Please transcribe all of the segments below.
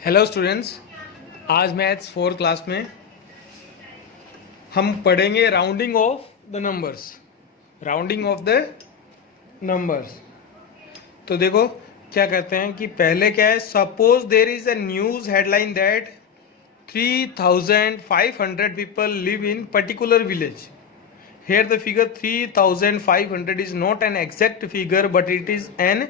Hello students, आज maths 4 class में हम पढ़ेंगे rounding off the numbers. Rounding off the numbers. तो देखो क्या कहते हैं कि पहले क्या है, suppose there is a news headline that 3500 people live in particular village. Here the figure 3500 is not an exact figure but it is an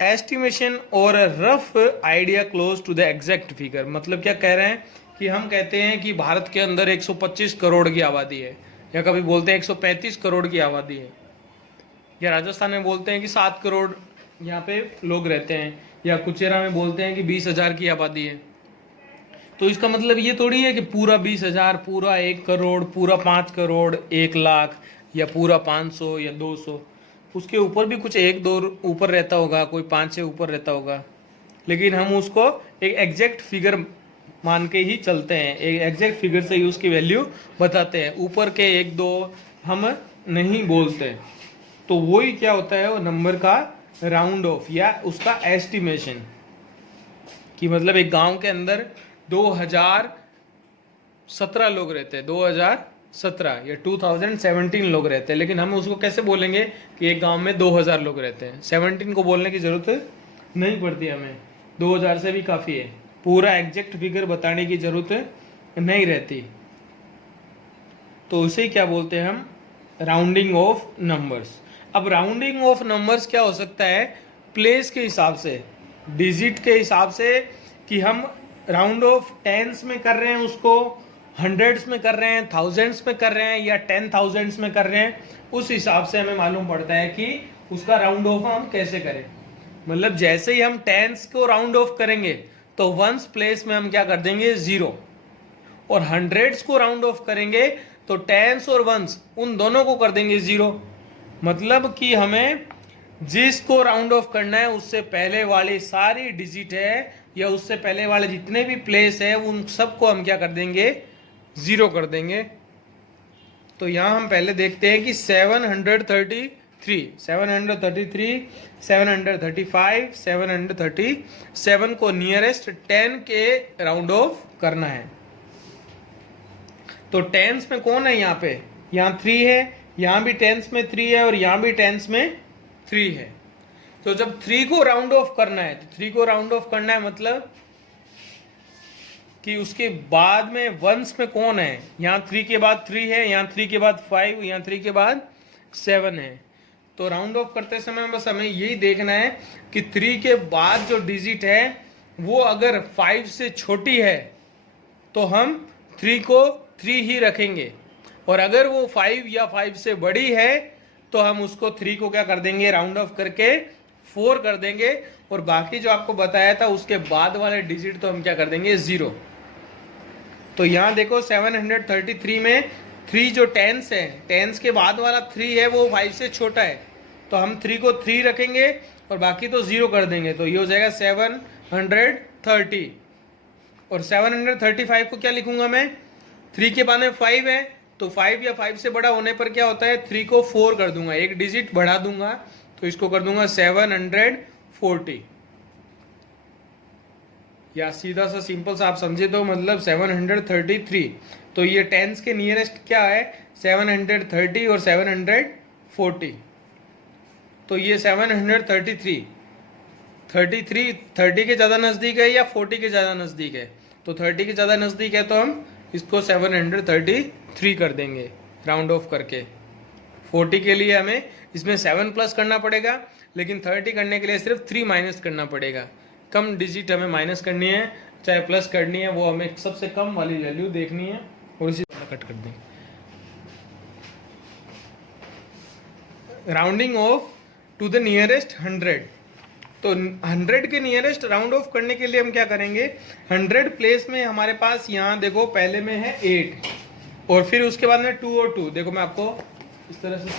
estimation or a rough idea close to the exact figure। मतलब क्या कह रहे हैं कि हम कहते हैं कि भारत के अंदर 125 करोड़ की आबादी है, या कभी बोलते हैं 135 करोड़ की आबादी है, या राजस्थान में बोलते हैं कि 7 करोड़ यहाँ पे लोग रहते हैं, या कुचेरा में बोलते हैं कि 20,000 की आबादी है। तो इसका मतलब ये थोड़ी है कि पूरा 20,000, पूरा 1 करोड़, पूरा 5 करोड़, 1 लाख, या पूरा 500 या 200। उसके ऊपर भी कुछ 1-2 ऊपर रहता होगा, कोई 5-6 ऊपर रहता होगा, लेकिन हम उसको एक एग्जैक्ट फिगर मान के ही चलते हैं। एक एग्जैक्ट फिगर से ही उसकी वैल्यू बताते हैं, ऊपर के 1-2 हम नहीं बोलते। तो वही क्या होता है, वो नंबर का राउंड ऑफ या उसका एस्टिमेशन। कि मतलब एक गांव के अंदर 2017 लोग रहते हैं, 2017 या 2017 लोग रहते हैं, लेकिन हम उसको कैसे बोलेंगे कि एक गांव में 2000 लोग रहते हैं। 17 को बोलने की जरूरत नहीं पड़ती हमें, 2000 से भी काफ़ी है, पूरा एग्जैक्ट फिगर बताने की जरूरत नहीं रहती। तो उसे क्या बोलते हैं हम, राउंडिंग ऑफ नंबर्स। अब राउंडिंग ऑफ नंबर्स क्या हो सकता है, प्लेस के हिसाब से, डिजिट के हिसाब से, कि हम राउंड ऑफ टेंस में कर रहे हैं, उसको हंड्रेड्स में कर रहे हैं, थाउजेंड्स में कर रहे हैं, या 10,000s में कर रहे हैं, उस हिसाब से हमें मालूम पड़ता है कि उसका राउंड ऑफ हम कैसे करें। मतलब जैसे ही हम टेंस को राउंड ऑफ करेंगे तो वंस प्लेस में हम क्या कर देंगे, 0, और हंड्रेड्स को राउंड ऑफ करेंगे तो टेंस और वंस उन दोनों को कर देंगे 0। मतलब कि हमें जिसको राउंड ऑफ करना है उससे पहले वाली सारी डिजिट है, या उससे पहले वाले जितने भी प्लेस है, उन सबको हम क्या कर देंगे, 0 कर देंगे। तो यहां हम पहले देखते हैं कि 733, 733, 735, 737 को नियरेस्ट 10 के राउंड ऑफ करना है। तो टेंस में कौन है यहाँ पे, यहाँ 3 है, यहाँ भी टेंस में 3 है, और यहाँ भी टेंस में 3 है। तो जब 3 को राउंड ऑफ करना है, तो 3 को राउंड ऑफ करना है मतलब कि उसके बाद में वंस में कौन है, यहाँ 3 के बाद 3 है, यहाँ 3 के बाद 5, यहाँ 3 के बाद 7 है। तो राउंड ऑफ करते समय बस हमें यही देखना है कि 3 के बाद जो डिजिट है वो अगर 5 से छोटी है तो हम 3 को 3 ही रखेंगे, और अगर वो 5 या 5 से बड़ी है तो हम उसको 3 को क्या कर देंगे, राउंड ऑफ करके 4 कर देंगे, और बाकी जो आपको बताया था उसके बाद वाले डिजिट तो हम क्या कर देंगे, 0। तो यहाँ देखो 733 में 3 जो टेंस है, टेंस के बाद वाला 3 है वो 5 से छोटा है, तो हम 3 को 3 रखेंगे और बाकी तो 0 कर देंगे। तो ये हो जाएगा 730। और 735 को क्या लिखूंगा मैं, 3 के बाद में 5 है, तो 5 या 5 से बड़ा होने पर क्या होता है, 3 को 4 कर दूंगा, एक डिजिट बढ़ा दूंगा, तो इसको कर दूंगा 740। या सीधा सा सिंपल सा आप समझे तो मतलब 733। तो ये टेंस के नियरेस्ट क्या है, 730 और 740। तो ये 733, 30 के ज़्यादा नज़दीक है या 40 के ज़्यादा नज़दीक है, तो 30 के ज़्यादा नज़दीक है तो हम इसको 733 कर देंगे राउंड ऑफ करके। 40 के लिए हमें इसमें 7 प्लस करना पड़ेगा, लेकिन 30 करने के लिए सिर्फ 3 माइनस करना पड़ेगा। कम डिजिट हमें माइनस करनी है, चाहे प्लस करनी है, वो हमें सबसे कम वाली वैल्यू देखनी है और इसी कट कर देंगे। Rounding off to the nearest 100। तो 100 के नियरेस्ट राउंड ऑफ करने के लिए हम क्या करेंगे, 100 प्लेस में हमारे पास यहाँ देखो पहले में है 8, और फिर उसके बाद में 2 और 2। देखो मैं आपको इस तरह से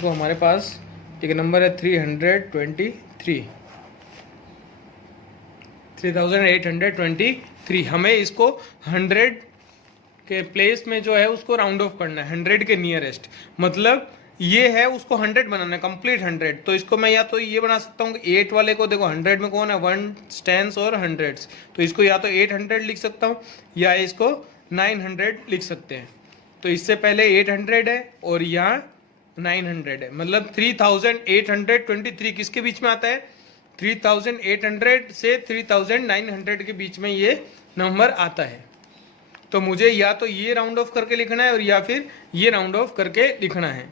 तो हमारे पास एक नंबर है 323। 3823। हमें इसको 100 के प्लेस में जो है उसको राउंड ऑफ करना है, 100 के नियरेस्ट। मतलब ये है, उसको 100 बनाना है, कंप्लीट 100। तो इसको मैं या तो ये बना सकता हूँ कि 8 वाले को, देखो 100 में कौन है, 1 टेंस और 100, तो इसको या तो 800 लिख सकता हूँ या इसको 900 लिख सकते हैं। तो इससे पहले 800 है और यहाँ 900 है, मतलब 3823 किसके बीच में आता है, 3800 से 3900 के बीच में ये नंबर आता है। तो मुझे या तो ये राउंड ऑफ करके लिखना है और या फिर ये राउंड ऑफ करके लिखना है।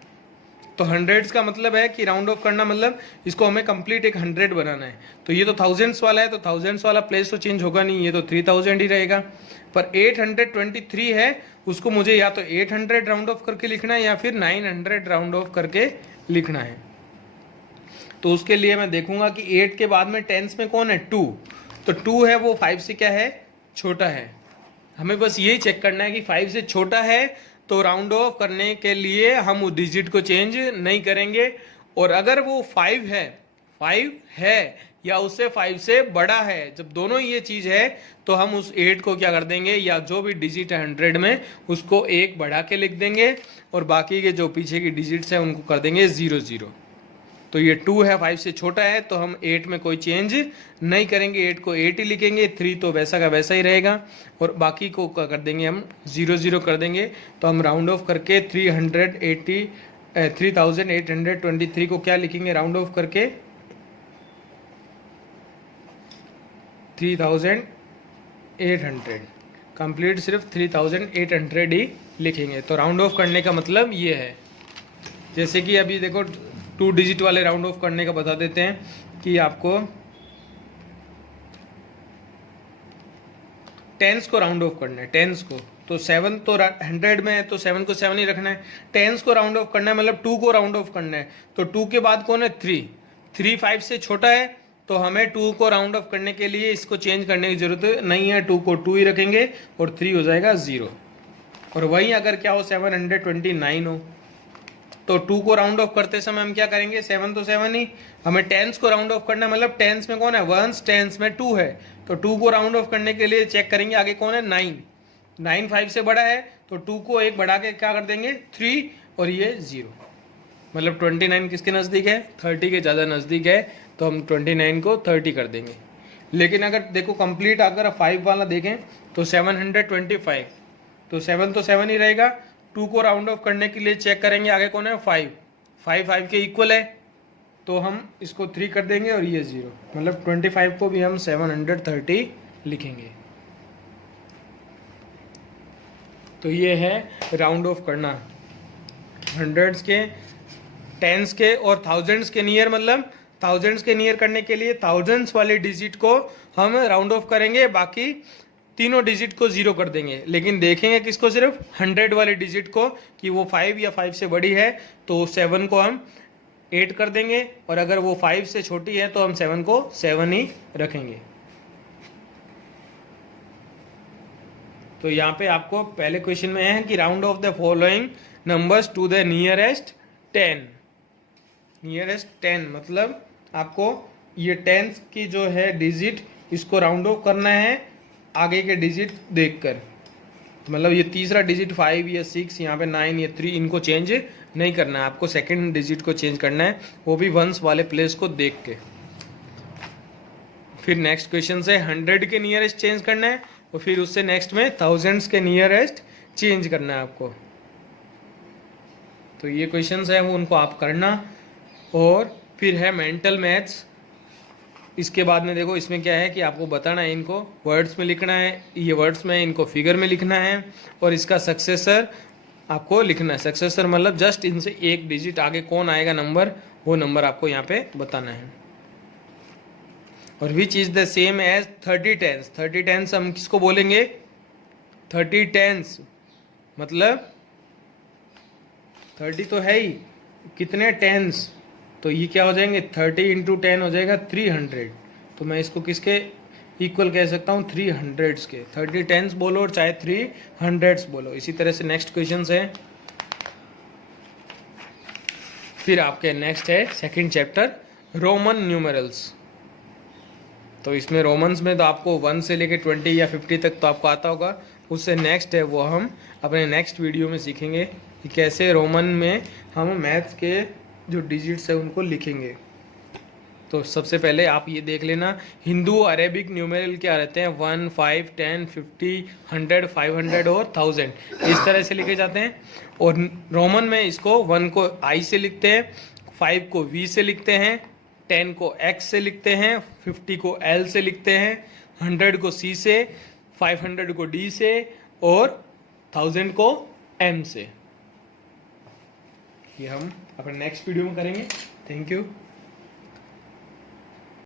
तो हंड्रेड्स का मतलब है कि राउंड ऑफ करना मतलब इसको हमें कंप्लीट एक 100 बनाना है। तो ये तो थाउजेंड्स वाला है, तो थाउजेंड्स वाला प्लेस तो चेंज होगा नहीं, ये तो 3000 ही रहेगा। पर 823 है, उसको मुझे या तो 800 राउंड ऑफ करके लिखना है या फिर 900 राउंड ऑफ करके लिखना है। तो उसके लिए मैं देखूंगा कि 8 के बाद में टेंस में कौन है, 2। तो 2 है वो 5 से क्या है, छोटा है। हमें बस यही चेक करना है कि 5 से छोटा है, तो राउंड ऑफ करने के लिए हम उस डिजिट को चेंज नहीं करेंगे। और अगर वो 5 है या उससे 5 से बड़ा है, जब दोनों ये चीज है, तो हम उस 8 को क्या कर देंगे, या जो भी डिजिट है 100 में उसको 1 बढ़ा के लिख देंगे और बाकी के जो पीछे की डिजिट्स है उनको कर देंगे 0 तो ये 2 है, 5 से छोटा है, तो हम 8 में कोई चेंज नहीं करेंगे, 8 को 8 ही लिखेंगे, 3 तो वैसा का वैसा ही रहेगा और बाकी को कर देंगे हम 0 कर देंगे। तो हम राउंड ऑफ करके 3823 को क्या लिखेंगे, राउंड ऑफ करके 3800, कंप्लीट सिर्फ 3800 ही लिखेंगे। तो राउंड ऑफ करने का मतलब ये है। जैसे कि अभी देखो 2 डिजिट वाले राउंड ऑफ करने का बता देते हैं कि आपको टेंस को राउंड ऑफ करना है, टेंस को। तो 7 तो 100 में है तो 7 को 7 ही रखना है। टेंस को राउंड ऑफ करना है मतलब 2 को राउंड ऑफ करना है। तो 2 के बाद कौन है, 3 5 से छोटा है, तो हमें 2 को राउंड ऑफ करने के लिए इसको चेंज करने की जरूरत नहीं है, 2 को 2 ही रखेंगे और 3 हो जाएगा 0। और वहीं अगर क्या हो 729 हो, तो 2 को राउंड ऑफ करते समय हम क्या करेंगे, 7 तो 7 ही, हमें टेंस को राउंड ऑफ करना है, मतलब टेंस में कौन है, 1 टेंस में 2 है। तो 2 को राउंड ऑफ करने के लिए चेक करेंगे आगे कौन है, 9 5 से बड़ा है, तो 2 को 1 बढ़ा के क्या कर देंगे, 3 और ये 0। मतलब 29 किसके नज़दीक है, 30 के ज़्यादा नज़दीक है, तो हम 29 को 30 कर देंगे। लेकिन अगर देखो कंप्लीट अगर 5 वाला देखें तो 725, तो 7 तो 7 ही रहेगा। 2 को राउंड ऑफ करने के लिए चेक करेंगे आगे कौन है, 5 के इक्वल है, तो हम इसको 3 कर देंगे और ये 0, मतलब 25 को भी हम 730 लिखेंगे। तो ये है राउंड ऑफ करना, हंड्रेड्स के, टेंस के और थाउजेंड्स के नियर। मतलब थाउजेंड्स के नियर करने के लिए थाउजेंड्स वाले डिजिट को हम राउंड ऑफ करेंगे, बाकी तीनों डिजिट को 0 कर देंगे। लेकिन देखेंगे किसको, सिर्फ 100 वाले डिजिट को, कि वो 5 या 5 से बड़ी है तो 7 को हम 8 कर देंगे, और अगर वो 5 से छोटी है तो हम 7 को 7 ही रखेंगे। तो यहाँ पे आपको पहले क्वेश्चन में है कि round off the following numbers to the nearest 10। Nearest 10 मतलब आपको ये टेंस की जो है डिजिट, इसको राउंड ऑफ करना है आगे के डिजिट देखकर। मतलब ये तीसरा डिजिट 5 या 6, यहाँ पे 9 या 3, इनको चेंज नहीं करना है आपको, सेकंड डिजिट को चेंज करना है, वो भी वंस वाले प्लेस को देख के। फिर नेक्स्ट क्वेश्चन से 100 के नियरेस्ट चेंज करना है और फिर उससे नेक्स्ट में थाउजेंड्स के नियरेस्ट चेंज करना है आपको। तो ये क्वेश्चंस है वो उनको आप करना। और फिर है मेंटल मैथ्स। इसके बाद में देखो इसमें क्या है कि आपको बताना है, इनको वर्ड्स में लिखना है, ये वर्ड्स में, इनको फिगर में लिखना है, और इसका सक्सेसर आपको लिखना है। सक्सेसर मतलब जस्ट इनसे एक डिजिट आगे कौन आएगा नंबर, वो नंबर आपको यहाँ पे बताना है। और which is the same as 30 tens. 30 tens हम किसको बोलेंगे, 30 टेंस मतलब 30 तो है ही, कितने टेंस, तो ये क्या हो जाएंगे, 30 × 10 हो जाएगा 300। तो मैं इसको किसके इक्वल कह सकता हूँ, 300 के। 30 टेंस बोलो और चाहे 300 बोलो। इसी तरह से नेक्स्ट क्वेश्चन है। फिर आपके नेक्स्ट है सेकंड चैप्टर रोमन न्यूमरल्स। तो इसमें रोमन्स में तो आपको 1 से लेके 20 या 50 तक तो आपको आता होगा। उससे नेक्स्ट है वो हम अपने नेक्स्ट वीडियो में सीखेंगे कि कैसे रोमन में हम मैथ्स के जो डिजिट्स है उनको लिखेंगे। तो सबसे पहले आप ये देख लेना, हिंदू अरेबिक न्यूमेरल क्या रहते हैं, 1, 5, 10, 50, 100, 500 और 1000 इस तरह से लिखे जाते हैं। और रोमन में इसको 1 को आई से लिखते हैं, 5 को वी से लिखते हैं, 10 को एक्स से लिखते हैं, 50 को एल से लिखते हैं, 100 को सी से, 500 को डी से और 1000 को एम से। ये हम अपने नेक्स्ट वीडियो में करेंगे। Thank you.